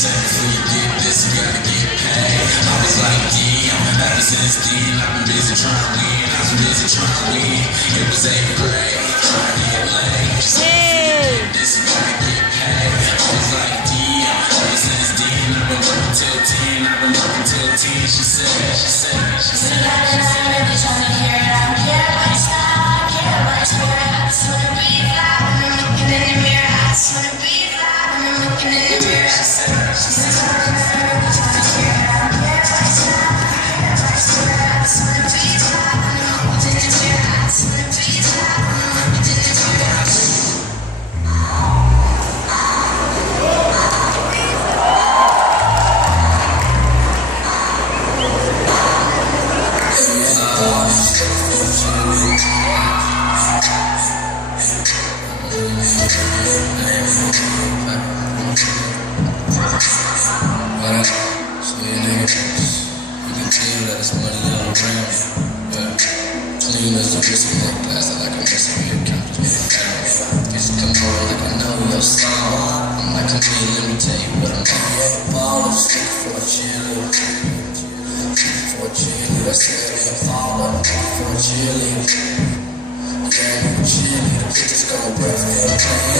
said before you get this, you gotta get paid. I was like, yeah, ever since then, I've been busy trying to win. I've been busy trying to win. It was 8th grade, trying to get laid. She said before you get this, you gotta get paid. I was like, yeah, ever since then, I've been working till 10. I've been working till 10. She said. So you niggas, you can tell that it's money all around. But clean as a biscuit, pass it like a recipe account. Cause you come over like I know your song. I'm like, come here, let me tell you what I'm on. Yeah, ball of stick for a cheerleader. For a cheerleader, I said in a baller for a cheerleader. Yeah, you a cheerleader, bitches go rap me, rap me.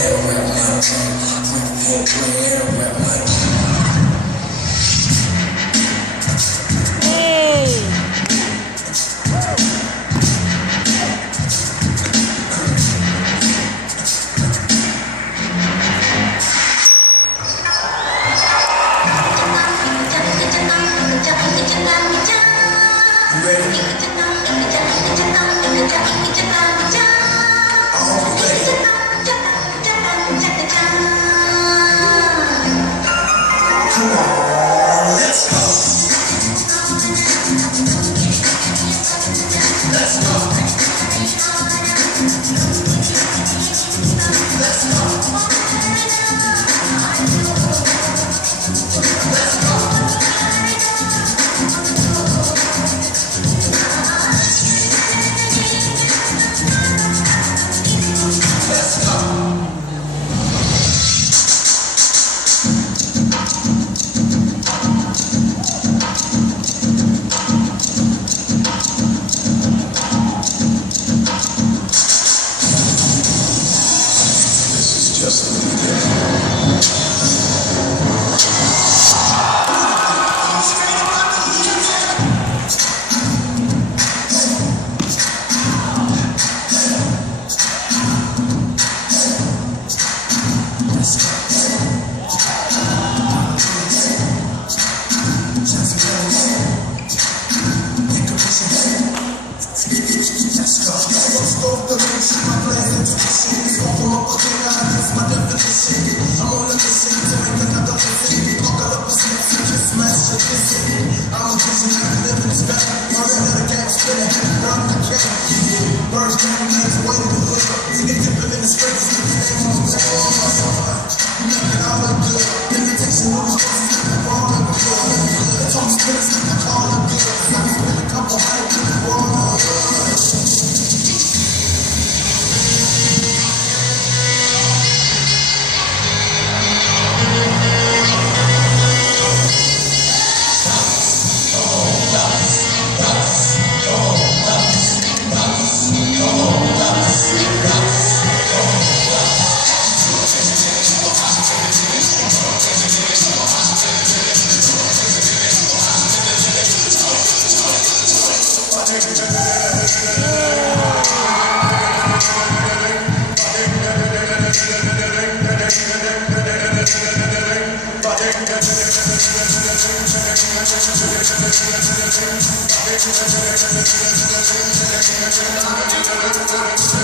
Thank you.